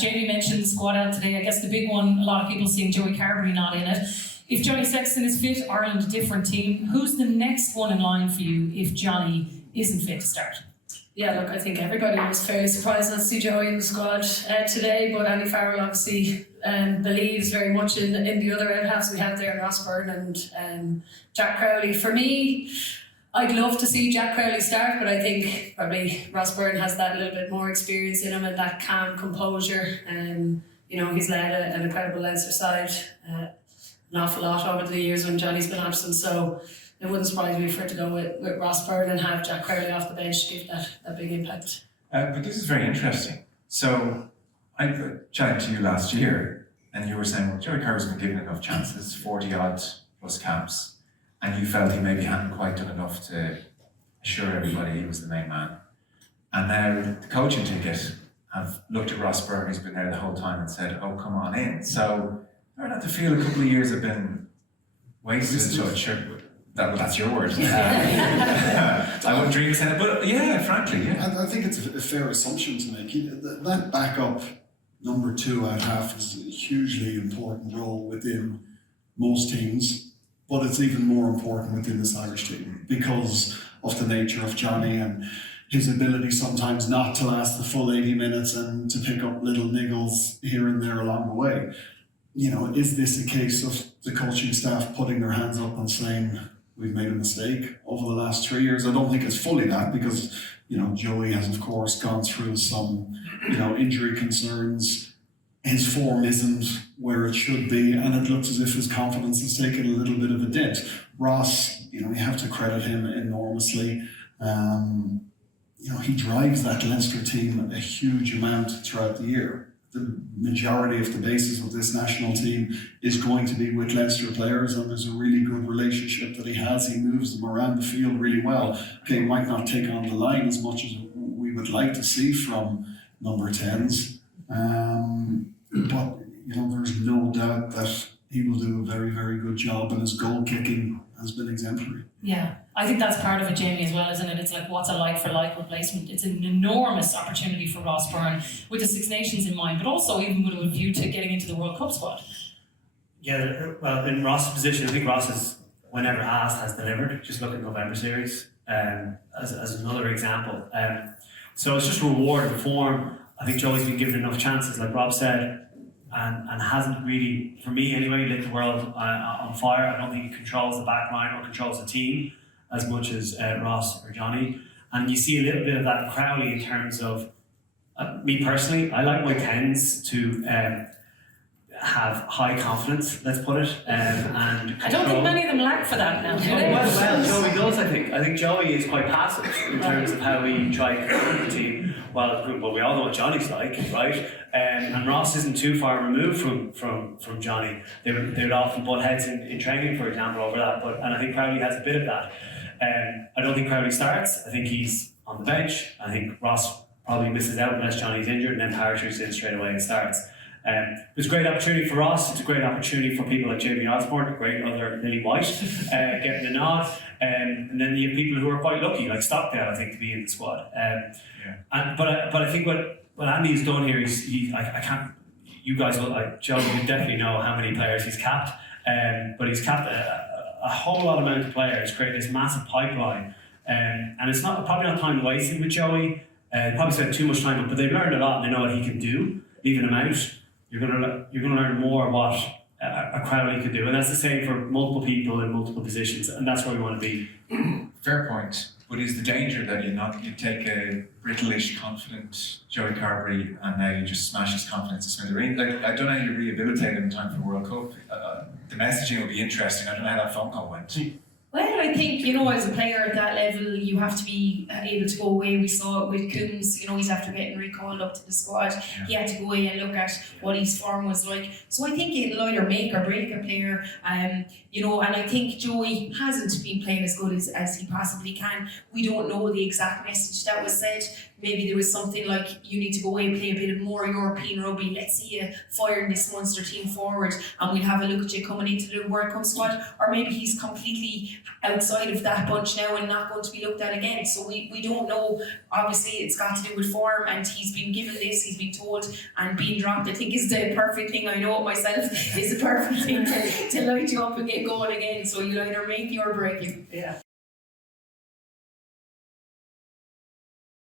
Jamie mentioned the squad out today. I guess the big one, a lot of people seeing Joey Carbery not in it. If Johnny Sexton is fit, Ireland a different team. Who's the next one in line for you if Johnny isn't fit to start? Yeah, look, I think everybody was fairly surprised not to see Joey in the squad today, but Andy Farrell obviously believes very much in the other out-halves we have there, Ross Byrne and Jack Crowley. For me, I'd love to see Jack Crowley start, but I think probably Ross Byrne has that little bit more experience in him and that calm composure. He's led an incredible Leinster side an awful lot over the years when Johnny's been absent, so it wouldn't surprise me for it to go with Ross Byrne and have Jack Crowley off the bench to give that big impact. But this is very interesting. So I chatted to you last year and you were saying, well, Joey Carbery's been given enough chances, 40 odd plus caps, and you felt he maybe hadn't quite done enough to assure everybody he was the main man. And now the coaching ticket have looked at Ross Byrne, who's been there the whole time, and said, oh, come on in. So I don't have to feel a couple of years have been wasted. So sure, that's your word. I wouldn't dream of saying it, but yeah, frankly, yeah. I think it's a fair assumption to make. That backup number 2 out half is a hugely important role within most teams, but it's even more important within this Irish team because of the nature of Johnny and his ability sometimes not to last the full 80 minutes and to pick up little niggles here and there along the way. Is this a case of the coaching staff putting their hands up and saying, we've made a mistake over the last 3 years? I don't think it's fully that because, Joey has, of course, gone through some, injury concerns. His form isn't where it should be, and it looks as if his confidence has taken a little bit of a dent. Ross, you have to credit him enormously. He drives that Leinster team a huge amount throughout the year. The majority of the basis of this national team is going to be with Leinster players, and there's a really good relationship that he has. He moves them around the field really well. Okay, he might not take on the line as much as we would like to see from number 10s, but there's no doubt that he will do a very, very good job, and his goal kicking has been exemplary. Yeah, I think that's part of it, Jamie, as well, isn't it? It's like, what's a like-for-like replacement? It's an enormous opportunity for Ross Byrne with the Six Nations in mind, but also even with a view to getting into the World Cup squad. Yeah, well, in Ross's position, I think Ross has, whenever asked, has delivered. Just look at November series as another example. So it's just a reward of the form. I think Joey's been given enough chances, like Rob said, and hasn't really, for me anyway, lit the world on fire. I don't think he controls the back line or controls the team as much as Ross or Johnny. And you see a little bit of that in Crowley in terms of, me personally, I like my 10s to have high confidence, let's put it, and I don't think many of them lack for that now, do they? Well, Joey does, I think. I think Joey is quite passive in terms of how he try to control the team. Well, we all know what Johnny's like, right? And Ross isn't too far removed from Johnny. They would often butt heads in training, for example, over that. And I think Crowley has a bit of that. I don't think Crowley starts. I think he's on the bench. I think Ross probably misses out unless Johnny's injured, and then Parachutes in straight away and starts. It's a great opportunity for Ross. It's a great opportunity for people like Jamie Osborne, a great other Lily White, getting the nod. And then you have people who are quite lucky, like Stockdale, I think, to be in the squad. But I think what Andy's done here is I can't. You guys will, like Joe, you definitely know how many players he's capped. But he's capped a whole lot amount of players, created this massive pipeline. And it's probably not time wasted with Joey. Probably spent too much time, but they've learned a lot and they know what he can do. Leaving him out, you're gonna learn more what a Crowley could do, and that's the same for multiple people in multiple positions, and that's where we want to be. Fair point. But is the danger that you take a brittle-ish, confident Joey Carbery and now you just smash his confidence to smithereens? Like, I don't know how you rehabilitate him in time for World Cup. The messaging will be interesting. I don't know how that phone call went. Well, I think, as a player at that level, you have to be able to go away. We saw it with Coombs, he's after getting recalled up to the squad. Yeah. He had to go away and look at what his form was like. So I think it'll either make or break a player. And I think Joey hasn't been playing as good as he possibly can. We don't know the exact message that was said. maybe there was something like, you need to go away and play a bit of more European rugby, let's see you firing this Munster team forward and we'll have a look at you coming into the World Cup squad. Or maybe he's completely outside of that bunch now and not going to be looked at again. So we don't know. Obviously it's got to do with form, and he's been given this, he's been told, and being dropped I think is the perfect thing, I know it myself, is the perfect thing to light you up and get going again. So you'll either make you or break you. Yeah.